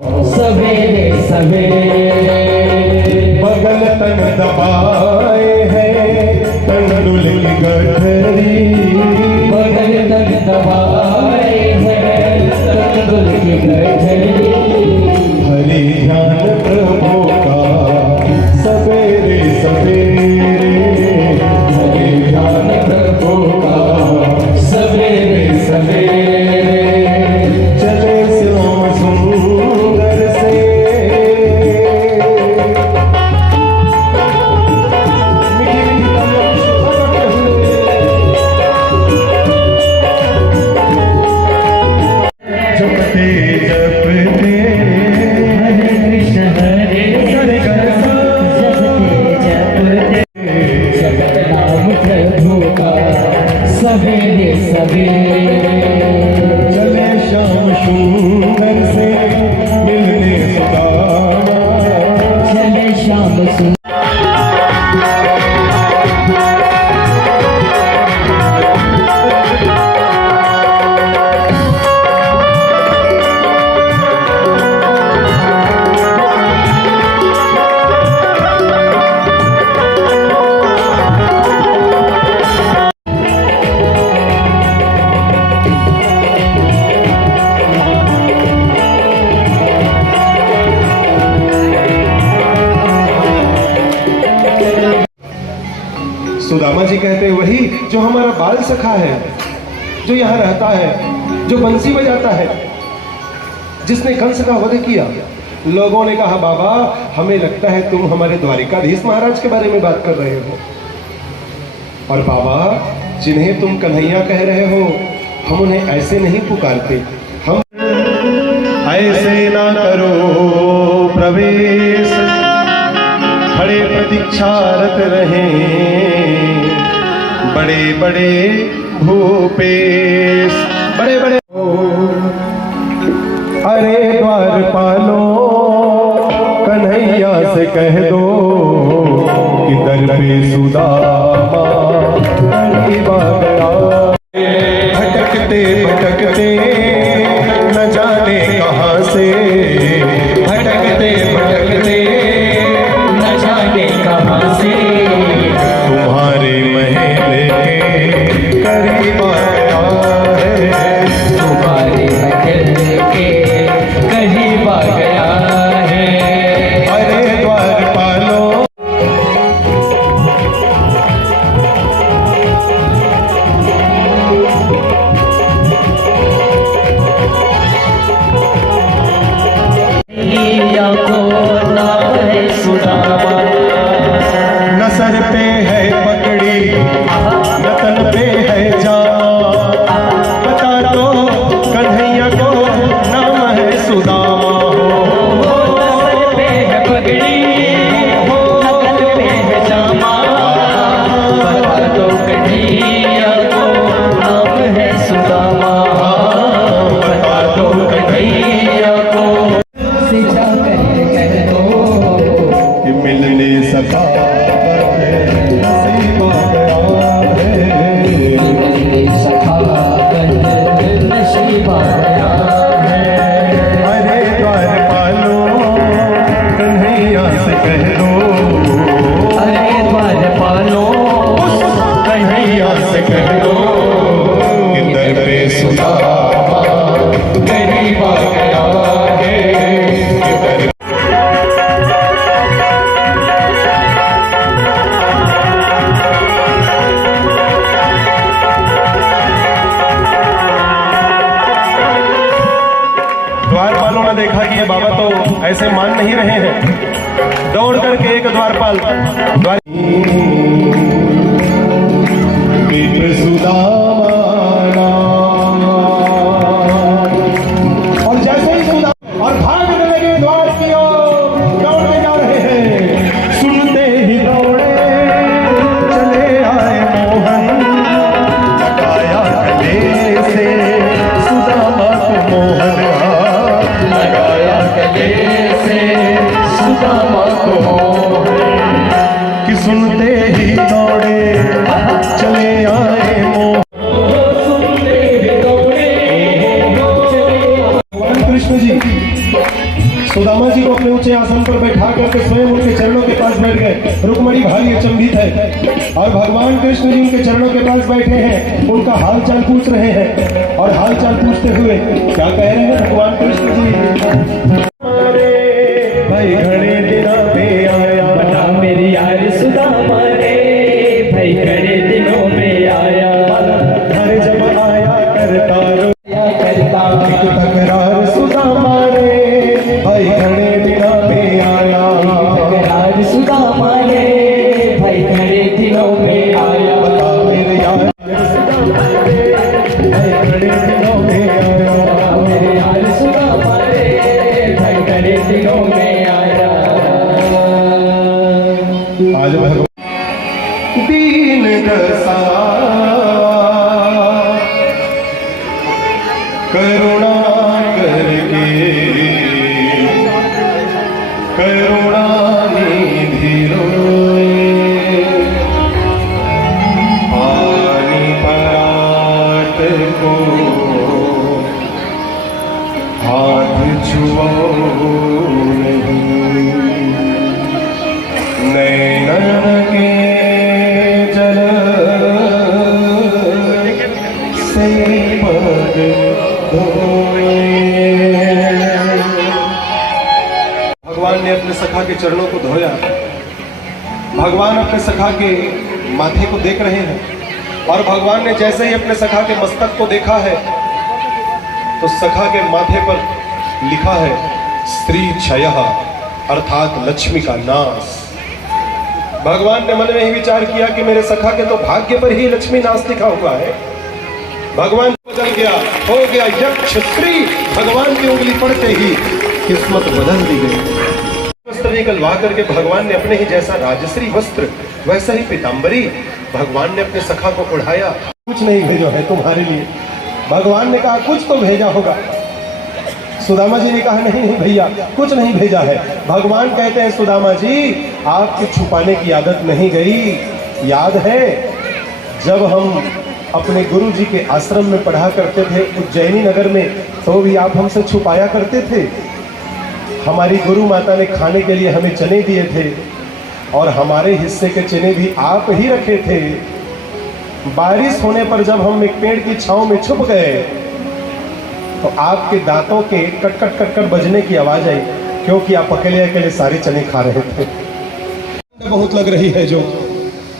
सवेरे सवेरे बगल तन दबाए हैं तंडुल की गठरी, बगल तक दबाए हैं तंदुल की गठरी। हरि ध्यान प्रभु का सवेरे सवेरे, हरि ध्यान प्रभु का सवेरे सवेरे। चले श्याम सुंदर से जपते जपते हरे कृष्ण हरे कृष्ण जपते जपते जगत नाम प्रभु का सवेरे सवेरे। चले श्याम सुंदर से मिलने सुदामा, चले श्याम सुंदर सुदामा जी कहते वही जो हमारा बाल सखा है, जो यहाँ रहता है, जो बंसी बजाता है, जिसने कंस का वध किया। लोगों ने कहा बाबा हमें लगता है तुम हमारे द्वारिकाधीश महाराज के बारे में बात कर रहे हो, और बाबा जिन्हें तुम कन्हैया कह रहे हो हम उन्हें ऐसे नहीं पुकारते, हम ऐसे ना करो प्रवेश, खड़े प्रतीक्षारत रहें बड़े बड़े भूपेश, बड़े बड़े। अरे द्वारपालो कन्हैया से कह दो कि दर पे सुदामा की बात आए। भटकते भटकते न जाने कहाँ से, भटकते भटकते न जाने कहाँ से तुम्हारे महल के करीब आया है, तुम्हारे महल के करीब आ गया है। अरे द्वारपालो कन्हैया को नाम है सुदामा, न सर पे है पगड़ी न तन पे है जामा, बता दो कन्हैया को नाम है सुदामा हो। न सर पे है पगड़ी न तन पे है जामा, बता दो कन्हैया को नाम है सुदामा, बता दो कन्हैया को से जाकर कह दो कि मिलने सका नसीब गया है, मिलने सखा कर नसीब आ गया है। अरे द्वारपालो कन्हैया से कह दो, अरे द्वारपालो कन्हैया से कह दो कि दर पे सुदामा करीब आ गया है। कि दर द्वारपालों ने देखा कि ये बाबा तो ऐसे मान नहीं रहे हैं, दौड़ करके एक द्वारपाल मित्र सुदामा और जैसे ही सुदामा और भागने लगे द्वार की ओर, दौड़ने जा रहे हैं, सुनते ही दौड़े चले आए मोहन, लगाया गले से सुदामा को मोहन, लगाया गले से सुदामा को कि सुनते ही दौड़े चले आए मोहन। सुनते ही दौड़े चले कृष्ण जी सुदामा जी को अपने ऊंचे आसन पर बैठा करके स्वयं उनके चरणों के पास बैठ गए। रुक्मणी भारी अचंभित है और भगवान कृष्ण जी उनके चरणों के पास बैठे हैं, उनका हाल चाल पूछ रहे हैं। और हाल चाल पूछते हुए क्या कह रहे हैं भगवान कृष्ण जी? भाई घड़े दिनों में आया, बता मेरी यार सुदामा रे, भाई घड़े दिनों में आया। घर जब आया करता करता तकरार सुदामा रे, भाई घड़े दिनों में आया। तकरार सुदामा रे, भाई घड़े दिनों में आया। बता मेरे यार सुदामा रे, भाई घड़े दिनों में आया। बता मेरे यार सुदामा रे, भाई घड़े दिनों में आया। आज भगवान दीन दशा करुणा करके, करुणा निधि रोए, पानी परात को हाथ छुओ नहीं, नैनन के जल से पग धोए। भगवान ने अपने सखा के चरणों को धोया। भगवान अपने सखा के माथे को देख रहे हैं और भगवान ने जैसे ही अपने सखा के मस्तक को देखा है तो सखा के माथे पर लिखा है स्त्री क्षयः, अर्थात लक्ष्मी का नाश। भगवान ने मन में ही विचार किया कि मेरे सखा के तो भाग्य पर ही लक्ष्मी नाश लिखा हुआ है। भगवान बदल गया, हो गया यक्ष स्त्री। भगवान की उंगली पड़ते ही किस्मत बदल दी गई। वस्त्र निकलवा करके भगवान ने अपने ही जैसा राजश्री वस्त्र, वैसा ही पीतांबरी भगवान ने अपने सखा को ओढ़ाया। कुछ नहीं भेजो है तुम्हारे लिए। भगवान ने कहा कुछ तो भेजा होगा। सुदामा जी ने कहा नहीं नहीं भैया, कुछ नहीं भेजा है। भगवान कहते हैं सुदामा जी, आपकी छुपाने की आदत नहीं गई। याद है जब हम अपने गुरु जी के आश्रम में पढ़ा करते थे उज्जैनी नगर में, तो भी आप हमसे छुपाया करते थे। हमारी गुरु माता ने खाने के लिए हमें चने दिए थे और हमारे हिस्से के चने भी आप ही रखे थे। बारिश होने पर जब हम एक पेड़ की छांव में छुप गए तो आपके दांतों के कट कट कट कट बजने की आवाज आई, क्योंकि आप अकेले अकेले सारे चने खा रहे थे। बहुत लग रही है जो,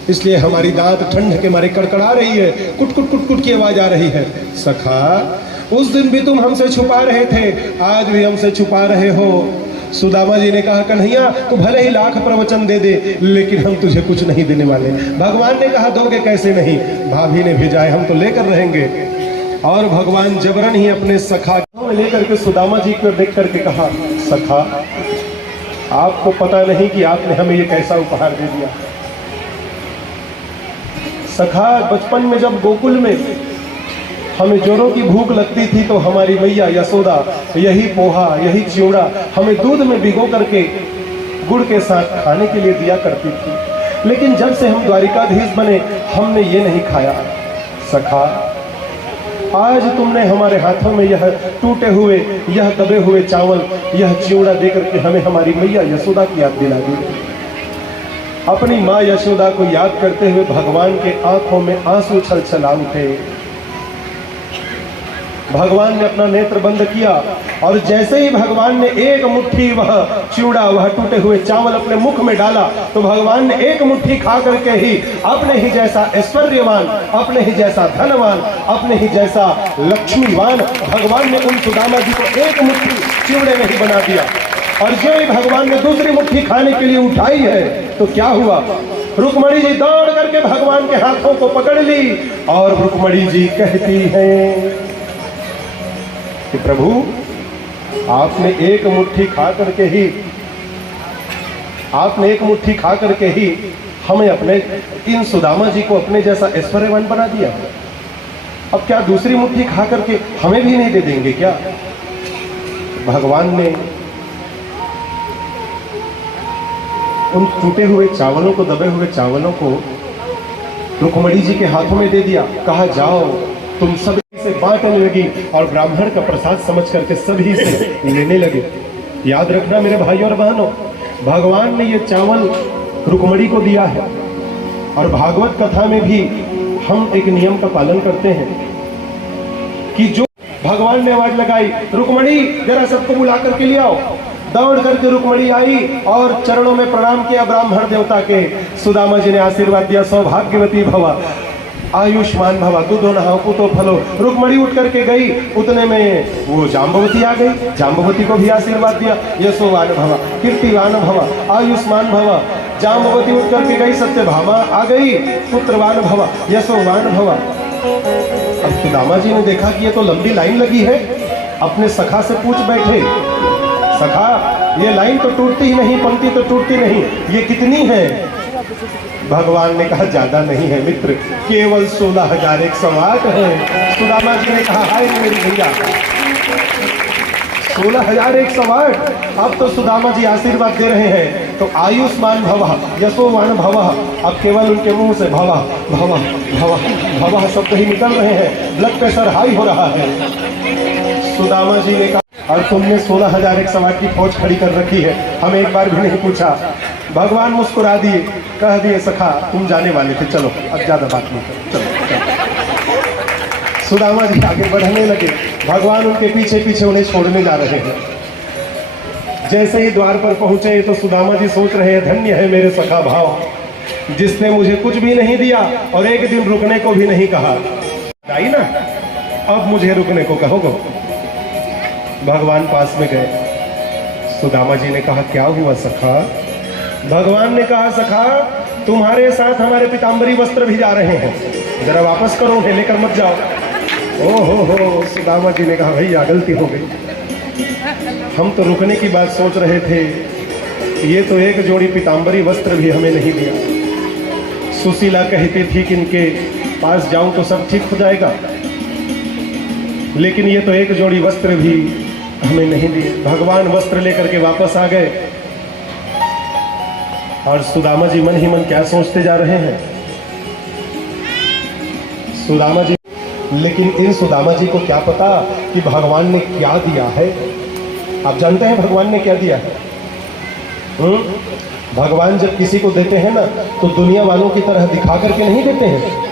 इसलिए हमारी दांत ठंड के मारे कड़कड़ा रही है, कुट कुट कुट कुट की आवाज आ रही है। सखा, उस दिन भी तुम हमसे छुपा रहे थे, आज भी हमसे छुपा रहे हो। सुदामा जी ने कहा कन्हैया तू भले ही लाख प्रवचन दे दे, लेकिन हम तुझे कुछ नहीं देने वाले। भगवान ने कहा दोगे कैसे नहीं, भाभी ने भेजा है, हम तो लेकर रहेंगे। और भगवान जबरन ही अपने सखा को लेकर के सुदामा जी को देख करके कहा, सखा आपको पता नहीं कि आपने हमें ये कैसा उपहार दे दिया। सखा, बचपन में जब गोकुल में हमें जोरों की भूख लगती थी तो हमारी मैया यशोदा यही पोहा, यही चिवड़ा हमें दूध में भिगो करके गुड़ के साथ खाने के लिए दिया करती थी। लेकिन जब से हम द्वारिकाधीश बने हमने ये नहीं खाया। सखा, आज तुमने हमारे हाथों में यह टूटे हुए, यह दबे हुए चावल, यह चिवड़ा देकर के हमें हमारी मैया यशोदा की याद दिला दी। अपनी माँ यशोदा को याद करते हुए भगवान के आंखों में आंसू छलछला उठे। भगवान ने अपना नेत्र बंद किया और जैसे ही भगवान ने एक मुट्ठी वह चिवड़ा, वह टूटे हुए चावल अपने मुख में डाला तो भगवान ने एक मुट्ठी खा करके ही अपने ही जैसा ऐश्वर्यवान, अपने ही जैसा धनवान, अपने ही जैसा लक्ष्मीवान भगवान ने उन सुदामा जी को एक मुट्ठी चिवड़े में ही बना दिया। और जो ही भगवान ने दूसरी मुट्ठी खाने के लिए उठाई है तो क्या हुआ, रुक्मणी जी दौड़ करके भगवान के हाथों को पकड़ ली और रुक्मणी जी कहती हैं कि प्रभु आपने एक मुट्ठी खा करके ही हमें अपने इन सुदामा जी को अपने जैसा ऐश्वर्यवान बना दिया। अब क्या दूसरी मुट्ठी खा करके हमें भी नहीं दे देंगे क्या? भगवान ने उन टूटे हुए चावलों को, दबे हुए चावलों को रुक्मणी जी के हाथों में दे दिया। कहा जाओ तुम सभी से बांटने लगी और ब्राह्मण का प्रसाद समझ करके सभी से लेने लगे। याद रखना मेरे भाइयों और बहनों, भगवान ने ये चावल रुक्मणी को दिया है। और भागवत कथा में भी हम एक नियम का पालन करते हैं कि जो भगवान ने आवाज लगाई, रुक्मणी जरा सबको बुला करके ले आओ, दौड़ करके रुक्मणी आई और चरणों में प्रणाम किया ब्राह्मण देवता के। सुदामा जी ने आशीर्वाद दिया, सौभाग्यवती भव, आयुष्मान भवा, दूधो नहाओ पुतो फलो। रुक्मणी उठ करके गई, उतने में वो जाम्बवती आ गई, जाम्बवती को भी आशीर्वाद दिया, यशोवान भवा, कीर्तिवान भवा, आयुष्मान भवा। जाम्बवती उठ करके गई, सत्यभामा आ गई, पुत्रवान भवा, यशोवान भवा। अब सुदामा जी ने देखा कि ये तो लंबी लाइन लगी है, अपने सखा से पूछ बैठे, सखा ये लाइन तो टूटती ही नहीं, पंक्ति तो टूटती नहीं, ये कितनी है? भगवान ने कहा ज्यादा नहीं है मित्र, केवल 16,108 है। सुदामा जी ने कहा हाय मेरी भैया, 16,108। अब तो सुदामा जी आशीर्वाद दे रहे हैं, तो आयुष्मान भवा, यशोवान भवा, अब केवल उनके मुंह से भवा भवा भवा भवा शब्द ही निकल रहे हैं, ब्लड प्रेशर हाई हो रहा है। सुदामा जी ने कहा और तुमने 16,108 की फौज खड़ी कर रखी है, हम एक बार भी नहीं पूछा। भगवान मुस्कुरा दिए, कह दिए सखा तुम जाने वाले थे, चलो अब ज्यादा बात नहीं करो, चलो। सुदामा जी आगे बढ़ने लगे, भगवान उनके पीछे पीछे उन्हें छोड़ने जा रहे हैं। जैसे ही द्वार पर पहुंचे तो सुदामा जी सोच रहे हैं धन्य है मेरे सखा भाव, जिसने मुझे कुछ भी नहीं दिया और एक दिन रुकने को भी नहीं कहा। आई ना, अब मुझे रुकने को कहोगे। भगवान पास में गए, सुदामा जी ने कहा क्या हुआ सखा? भगवान ने कहा सखा तुम्हारे साथ हमारे पीताम्बरी वस्त्र भी जा रहे हैं, जरा वापस करो, उन्हें लेकर मत जाओ। ओ हो, सुदामा जी ने कहा भैया गलती हो गई, हम तो रुकने की बात सोच रहे थे, ये तो एक जोड़ी पीताम्बरी वस्त्र भी हमें नहीं दिया। सुशीला कहती थी कि इनके पास जाऊं तो सब ठीक हो जाएगा, लेकिन ये तो एक जोड़ी वस्त्र भी हमें नहीं दिए। भगवान वस्त्र लेकर के वापस आ गए और सुदामा जी मन ही मन क्या सोचते जा रहे हैं। सुदामा जी, लेकिन इन सुदामा जी को क्या पता कि भगवान ने क्या दिया है। आप जानते हैं भगवान ने क्या दिया है? भगवान जब किसी को देते हैं ना तो दुनिया वालों की तरह दिखा करके नहीं देते हैं।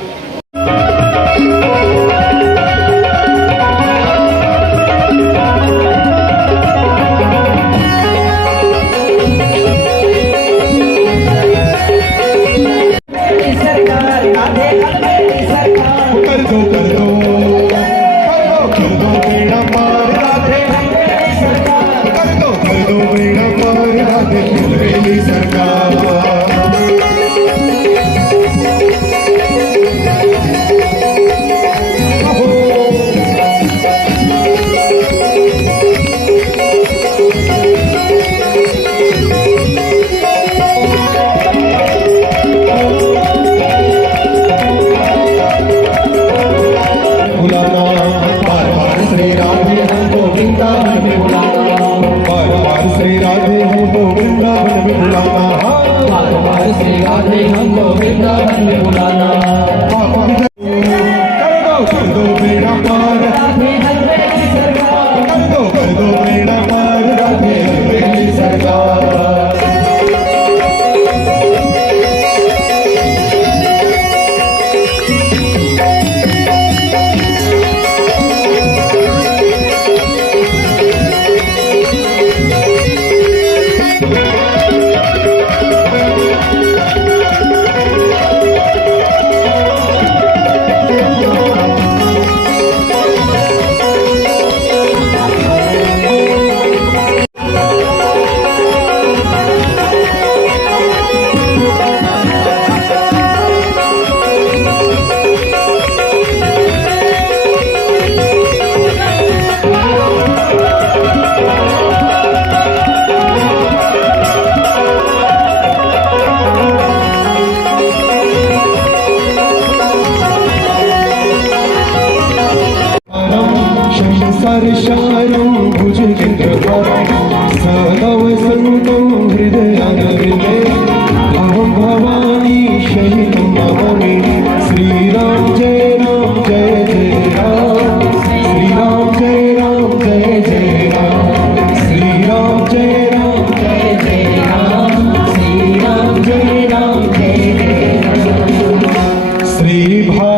भाई